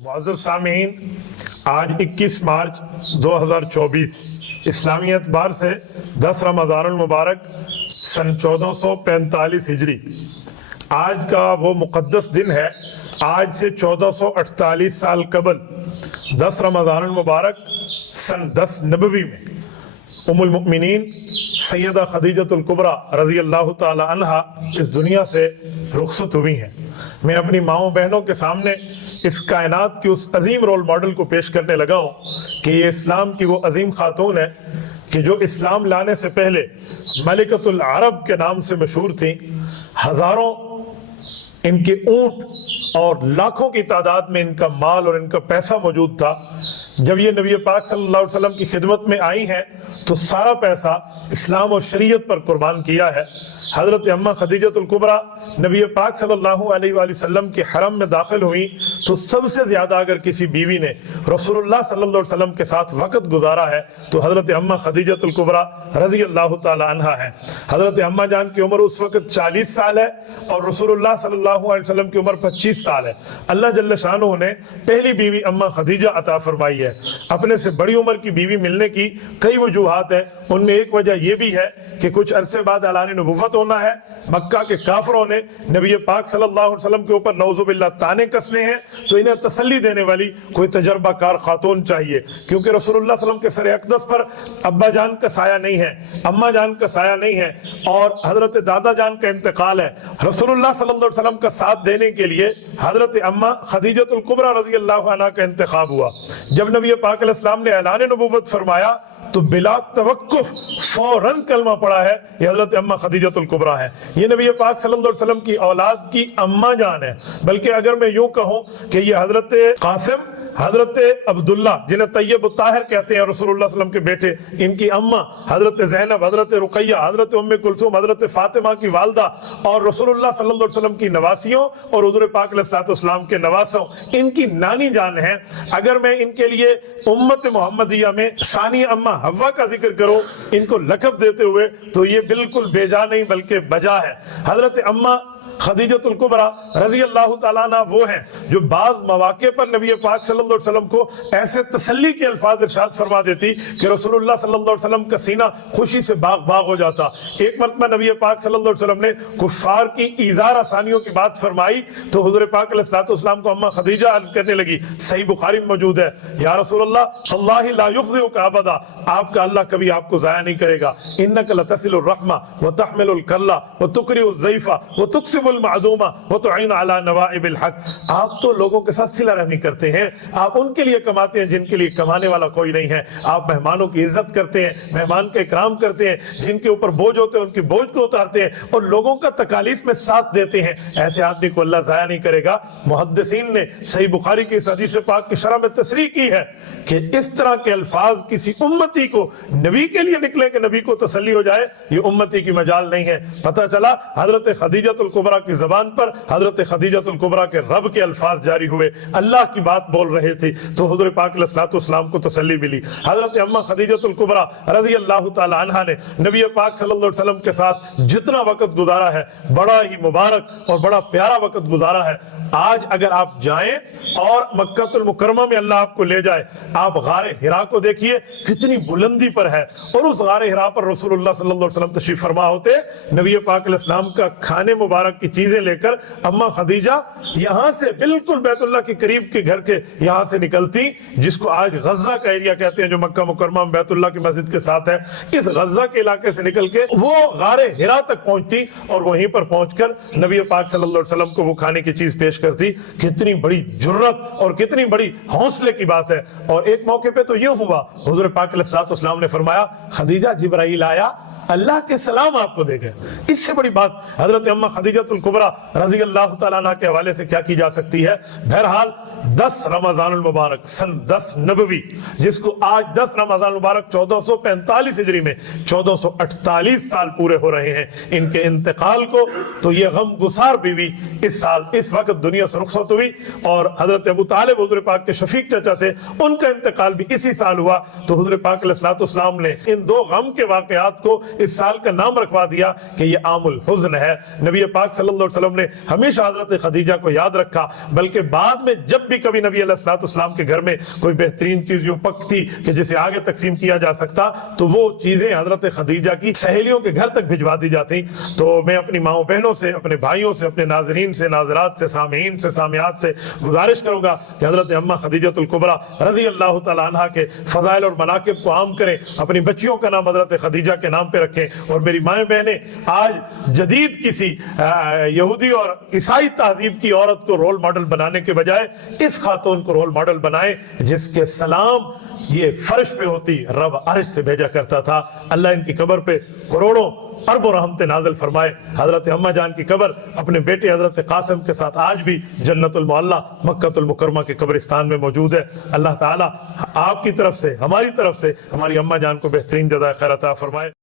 मुअज़्ज़ज़ सामीन, आज 21 मार्च 2024 इस्लामी एतबार से 10 रमज़ानुल मुबारक सन 1445 हिजरी आज का वो मुक़द्दस दिन है। आज से 1448 साल कबल 10 रमज़ानुल मुबारक सन 10 नबवी में उम्मुल मुमिनीन सैयदा खदीजतुल कुबरा रज़ी अल्लाह ताला अन्हा इस दुनिया से रुखसत हुई हैं। मैं अपनी माओ बहनों के सामने इस कायनात के उस अजीम रोल मॉडल को पेश करने लगा हूँ कि ये इस्लाम की वो अजीम खातून है कि जो इस्लाम लाने से पहले मलिकतुल अरब के नाम से मशहूर थी। हजारों इनके ऊंट और लाखों की तादाद में इनका माल और इनका पैसा मौजूद था। जब ये नबी पाक सल्लल्लाहु अलैहि वसल्लम की खिदमत में आई हैं तो सारा पैसा इस्लाम और शरीयत पर कुर्बान किया है। हजरत अम्मा खदीजतुल कुबरा नबी पाक सल्लल्लाहु अलैहि वसल्लम के हरम में दाखिल हुई तो सबसे ज्यादा अगर किसी बीवी ने रसूलुल्लाह सल्लल्लाहु अलैहि वसल्लम के साथ वक्त गुजारा है तो हजरत अम्मा खदीजतुल कुबरा रज़ी अल्लाह ताला अन्हा है। हजरत अम्मा जान की उम्र उस वक्त 40 साल है और रसूलुल्लाह सल्लल्लाहु अलैहि वसल्लम की उम्र 25 साल है। अल्लाह जल्ल शानो ने पहली बीवी अम्मा खदीजा अता फरमाई है। अपने से बड़ी उम्र की बीवी मिलने की कई वजूहात है। उनमें एक वजह यह भी है कि कुछ अरसे बाद ऐलान नबुव्वत होना है। मक्का के काफरों ने नबी पाक सल्लल्लाहु अलैहि वसल्लम के ऊपर नौजुबिल्लाह ताने कसने हैं तो इन्हें तसल्ली देने वाली कोई तजर्बाकार खातून चाहिए, क्योंकि रसूलुल्लाह सल्लल्लाहु अलैहि वसल्लम के सर अक़दस पर अब्बा जान का साया नहीं है, अम्मा जान का साया नहीं है और हजरत दादा जान का इंतकाल है। रसूलुल्लाह सल्लल्लाहु अलैहि वसल्लम का साथ देने के लिए हजरत अम्मा खदीजतुल कुबरा रज़ी अल्लाह अन्हा का इंतखाब हुआ। जब नबी पाक अलैहिस्सलाम ने ऐलान नबुव्वत फरमाया तो बिला तवक्कुफ फौरन कलमा पड़ा है, ये हजरत अम्मा खदीजतुल कुबरा है। ये नबी पाक सल्लल्लाहु अलैहि वसल्लम की औलाद की अम्मा जान है। बल्कि अगर मैं यूं कहूं कि ये हजरत कासिम, हजरत अब्दुल्ला जिन्हें तैयब ताहिर कहते हैं रसूलुल्लाह सल्लल्लाहु अलैहि वसल्लम के बेटे, इनकी अम्मा हजरत ज़ैनब, हजरत रुकैया, हजरत उम्मे कुलसूम, हजरत फातिमा की वालदा और रसूलुल्लाह सल्लल्लाहु अलैहि वसल्लम की नवासियों और हुज़ूर पाक अलैहिस्सलाम के नवासों इनकी नानी जान है। अगर मैं इनके लिए उम्मत मोहम्मदिया में सानी अम्मा हव्वा का जिक्र करूं इनको लक़ब देते हुए तो ये बिल्कुल बेजा नहीं बल्कि बजा है। हजरत अम्मा खदीजतुल कुबरा रज़ी अल्लाह ताला अन्हा वो हैं जो बाज़ मौके पर नबी पाक सल्लल्लाहु अलैहि वसल्लम को ऐसे तसल्ली के अल्फाज इरशाद फरमा देती कि रसूलुल्लाह सल्लल्लाहु अलैहि वसल्लम का सीना खुशी से बाग बाग हो जाता। एक मरतबा नबी पाक सल्लल्लाहु अलैहि वसल्लम ने कुफ्फार की ईज़ार आसानियों की बात फरमाई तो हुज़ूर पाक अलैहिस्सलाम को अम्मा खदीजा अर्ज करने लगी, सही बुखारी में मौजूद है, या रसूलल्लाह अल्लाह ला युख़ज़िउका अबदा, आपका अल्लाह कभी आपको ज़ाया नहीं करेगा। इन्नका लतसिलुर रहमा व तहमिलुल कल्ला व तुकरिउज़ ज़ईफ़ा व तुक्सिबुल मादूमा वो तो आइन अला नवाइबिल हक, आप तो लोगों के साथ सिला रहमी करते हैं, आप उनके लिए कमाते हैं जिनके लिए कमाने वाला कोई नहीं है, आप मेहमानों की इज्जत करते हैं, मेहमान का इकराम करते हैं, जिनके ऊपर बोझ होते हैं उनकी बोझ को उतारते हैं और लोगों का तकालीफ में साथ देते हैं। ऐसे आदमी को अल्लाह ज़ाया नहीं करेगा। मुहद्दिसीन ने सही बुखारी की इस हदीस पाक की शरह में तसरीह की है कि इस तरह के अल्फाज किसी उम्मती को नबी के लिए निकले कि नबी को तसल्ली हो जाए, ये उम्मती की मजाल नहीं है। पता चला हजरत खदीजतुल कुबरा की जबान पर हजरत खदीजतुल कुबरा के रब के अल्फाज जारी हुए, अल्लाह की बात बोल रहे थे तो हुजूर पाक अलैहिस्सलाम को तसल्ली मिली। हजरत अम्मा खदीजतुल कुबरा रज़ी अल्लाह ताला अन्हा ने नबी पाक सल्लल्लाहु अलैहि वसल्लम के साथ जितना वक्त गुजारा है बड़ा ही मुबारक और बड़ा प्यारा वक्त गुजारा है। आज अगर आप जाएं और मक्कातुल मुकर्रमा में अल्लाह आपको ले जाए, आप गारे हिरा को देखिए कितनी बुलंदी पर है और उस गारे हिरा पर रसूलुल्लाह सल्लल्लाहु अलैहि वसल्लम तशरीफ फरमा होते। नबी पाक अलैहिस्सलाम का खाने मुबारक की चीजें लेकर अम्मा खदीजा यहाँ से बिल्कुल बैतुल्लाह के करीब के घर के यहाँ से निकलती, जिसको आज गज़ा का एरिया कहते हैं जो मक्का मुकर्रमा में बैतुल्लाह की मस्जिद के साथ है। इस गज़ा के इलाके से निकल के वो गारे हिरा तक पहुंचती और वहीं पर पहुंचकर नबी पाक सल्लल्लाहु अलैहि वसल्लम को वो खाने की चीज पेश करती। कितनी बड़ी जुर्रत और कितनी बड़ी हौसले की बात है। और एक मौके पे तो ये हुआ, हुजूर पाक अलैहिस्सलाम ने फरमाया, खदीजा जिब्राइल आया, अल्लाह के सलाम आपको दे गए। इससे बड़ी बात हजरत अम्मा खदीजतुल कुबरा रज़ी अल्लाह ताला अन्हा के हवाले से क्या की जा सकती है। बहरहाल 10 रमज़ानुल मुबारक सन 10 नबवी, जिसको आज 10 रमज़ानुल मुबारक 1445 हिजरी में 1448 साल पूरे हो रहे हैं इनके इंतकाल को, तो ये गम गुसार बीवी इस साल इस वक्त दुनिया से रुखसत हुई। और हजरत अबू तालिब हुजूर पाक के शफीक चाचा थे, उनका इंतकाल भी इसी साल हुआ। तो हुजूर पाक अलैहिस्सलाम ने इन दो गम के वाकयात को اس سال کا نام رکھوا دیا کہ یہ عام الحزن ہے۔ نبی پاک صلی اللہ علیہ وسلم نے ہمیشہ حضرت خدیجہ کو یاد رکھا، بلکہ بعد میں جب بھی کبھی نبی علیہ الصلوۃ والسلام کے گھر میں کوئی بہترین چیز یوں پک تھی کہ جسے آگے تقسیم کیا جا سکتا تو وہ چیزیں حضرت خدیجہ کی سہیلیوں کے گھر تک بھجوا دی جاتی۔ تو میں اپنی ماؤں بہنوں سے، اپنے بھائیوں سے، اپنے ناظرین سے، ناظرات سے، سامعین سے، سامعات سے گزارش کروں گا کہ حضرت اماں خدیجۃ الکبریٰ رضی اللہ تعالیٰ عنہ کے فضائل اور مناقب کو عام کریں، اپنی بچیوں کا نام حضرت خدیجہ کے نام پہ رکھیں، اور میری مائیں بہنیں آج جدید کسی یہودی اور عیسائی تہذیب کی عورت کو رول ماڈل بنانے کے بجائے اس خاتون کو رول ماڈل بنائیں جس کے سلام یہ فرش پہ ہوتی رب عرش سے بھیجا کرتا تھا۔ اللہ ان کی قبر پہ کروڑوں اربوں رحمت نازل فرمائے۔ حضرت اماں جان کی قبر اپنے بیٹے حضرت قاسم کے ساتھ آج بھی جنت المعلیٰ مکہ المکرمہ کے قبرستان میں موجود ہے۔ اللہ تعالیٰ آپ کی طرف سے، ہماری طرف سے، ہماری اماں جان کو بہترین جزائے خیر عطا فرمائے۔